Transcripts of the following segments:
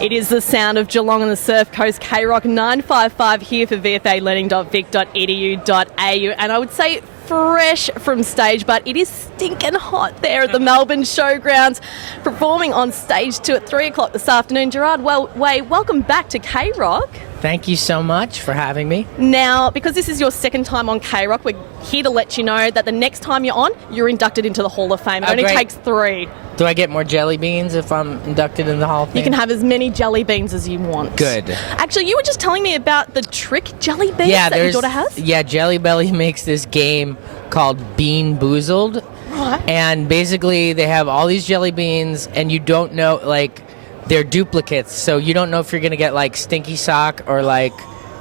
It is the sound of Geelong and the Surf Coast. K-Rock 955 here for vfalearning.vic.edu.au. And I would say fresh from stage, but it is stinking hot there at the Melbourne Showgrounds. Performing on stage 2 at 3 o'clock this afternoon. Gerard, welcome back to K-Rock. Thank you so much for having me. Now, because this is your second time on K-Rock, we're here to let you know that the next time you're on, you're inducted into the Hall of Fame. It only takes 3. Do I get more jelly beans if I'm inducted in the Hall of Fame? You can have as many jelly beans as you want. Good. Actually, you were just telling me about the trick jelly beans that your daughter has? Yeah, Jelly Belly makes this game called Bean Boozled. Right. And basically they have all these jelly beans and you don't know, like, they're duplicates. So you don't know if you're going to get, like, Stinky Sock or, like,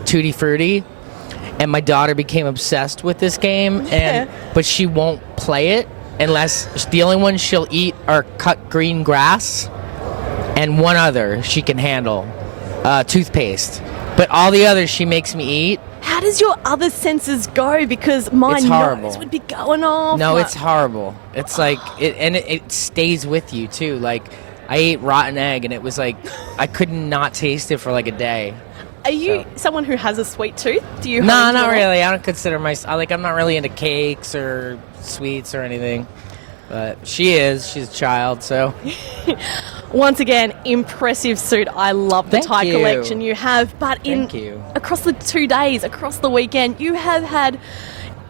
Tutti Frutti. And my daughter became obsessed with this game, but she won't play it unless the only ones she'll eat are cut green grass and one other she can handle, toothpaste. But all the others she makes me eat. How does your other senses go? Because my nose would be going off. No, it's horrible. It's like, it stays with you too. Like, I ate rotten egg and it was like, I could not taste it for like a day. Are you someone who has a sweet tooth? Do you? No, not really. I don't consider myself, like, I'm not really into cakes or sweets or anything. But she is. She's a child, so. Once again, impressive suit. I love the tie collection you have. But across the 2 days, across the weekend, you have had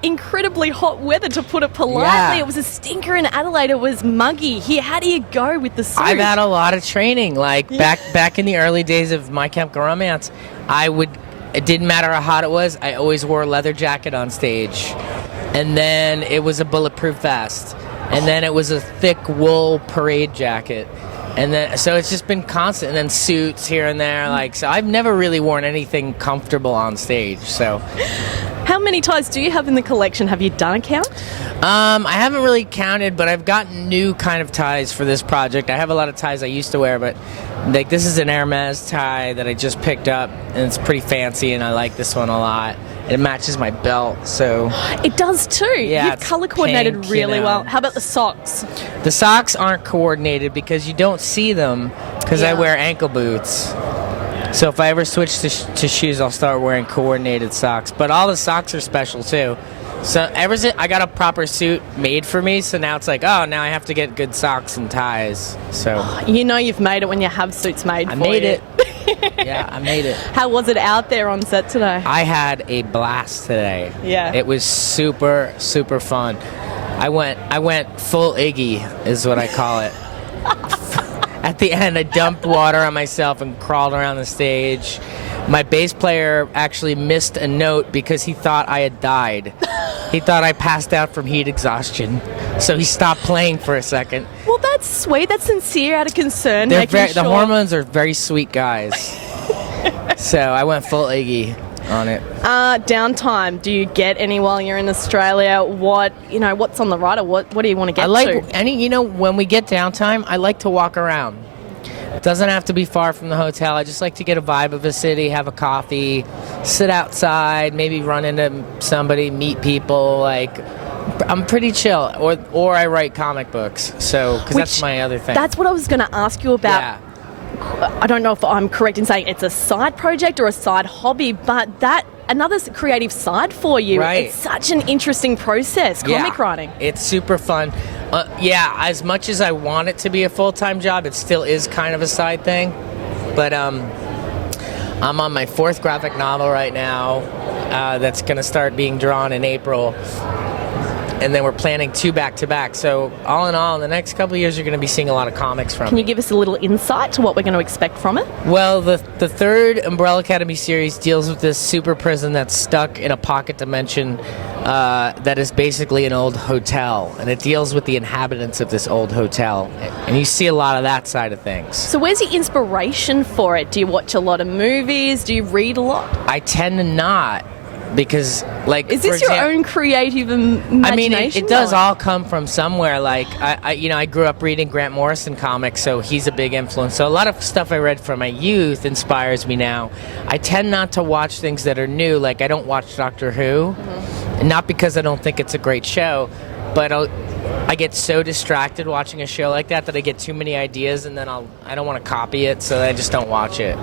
incredibly hot weather, to put it politely. Yeah. It was a stinker in Adelaide. It was muggy. How do you go with the suit? I've had a lot of training. Like, back in the early days of My Chemical Romance, it didn't matter how hot it was, I always wore a leather jacket on stage. And then it was a bulletproof vest. And then it was a thick wool parade jacket. And then, so it's just been constant. And then suits here and there. Like, so I've never really worn anything comfortable on stage. So, how many ties do you have in the collection? Have you done a count? I haven't really counted, but I've gotten new kind of ties for this project. I have a lot of ties I used to wear, but like, this is an Hermes tie that I just picked up, and it's pretty fancy, and I like this one a lot. It matches my belt, so... It does too. Yeah, you've color coordinated really well. How about the socks? The socks aren't coordinated because you don't see them because I wear ankle boots. So if I ever switch to shoes, I'll start wearing coordinated socks. But all the socks are special too. So I got a proper suit made for me, so now it's like, oh, now I have to get good socks and ties. So you know you've made it when you have suits made for you. I made it. Yeah, I made it. How was it out there on set today? I had a blast today. Yeah. It was super, super fun. I went full Iggy, is what I call it. At the end, I dumped water on myself and crawled around the stage. My bass player actually missed a note because he thought I had died. He thought I passed out from heat exhaustion. So he stopped playing for a second. Well, that's sweet. That's sincere, out of concern. The Hormones are very sweet guys. So I went full Iggy on it. Downtime. Do you get any while you're in Australia? What's on the rider? What do you want to get to? When we get downtime, I like to walk around. It doesn't have to be far from the hotel. I just like to get a vibe of the city, have a coffee, sit outside, maybe run into somebody, meet people. Like, I'm pretty chill. Or I write comic books. So, because that's my other thing. That's what I was going to ask you about. Yeah. I don't know if I'm correct in saying it's a side project or a side hobby, but another creative side for you. Right. It's such an interesting process, comic writing. It's super fun. As much as I want it to be a full-time job, it still is kind of a side thing. But I'm on my 4th graphic novel right now that's going to start being drawn in April. And then we're planning 2 back-to-back. So all in all, in the next couple of years, you're going to be seeing a lot of comics from Can you give us a little insight to what we're going to expect from it? Well, the 3rd Umbrella Academy series deals with this super prison that's stuck in a pocket dimension that is basically an old hotel. And it deals with the inhabitants of this old hotel. And you see a lot of that side of things. So where's the inspiration for it? Do you watch a lot of movies? Do you read a lot? I tend to not. Because, like, is this your own creative imagination? I mean, it does all come from somewhere. Like, I grew up reading Grant Morrison comics, so he's a big influence. So a lot of stuff I read from my youth inspires me now. I tend not to watch things that are new. Like, I don't watch Doctor Who, not because I don't think it's a great show, but I get so distracted watching a show like that I get too many ideas, and then I don't want to copy it, so I just don't watch it.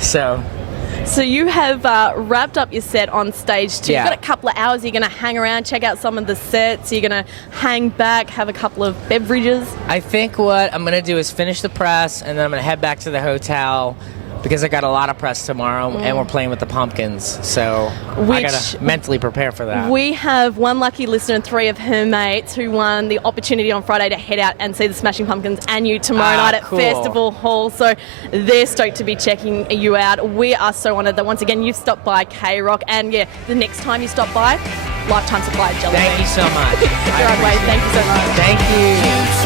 So you have wrapped up your set on stage 2. Yeah. You've got a couple of hours. You're going to hang around, check out some of the sets. You're going to hang back, have a couple of beverages. I think what I'm going to do is finish the press, and then I'm going to head back to the hotel because I got a lot of press tomorrow, and we're playing with the Pumpkins. So I got to mentally prepare for that. We have one lucky listener and 3 of her mates who won the opportunity on Friday to head out and see the Smashing Pumpkins and you tomorrow night at cool. Festival Hall. So they're stoked to be checking you out. We are so honoured that once again you've stopped by K-Rock. And yeah, the next time you stop by, lifetime supply of jelly Thank you so much. Gerard Wave, thank you so much. Thank you.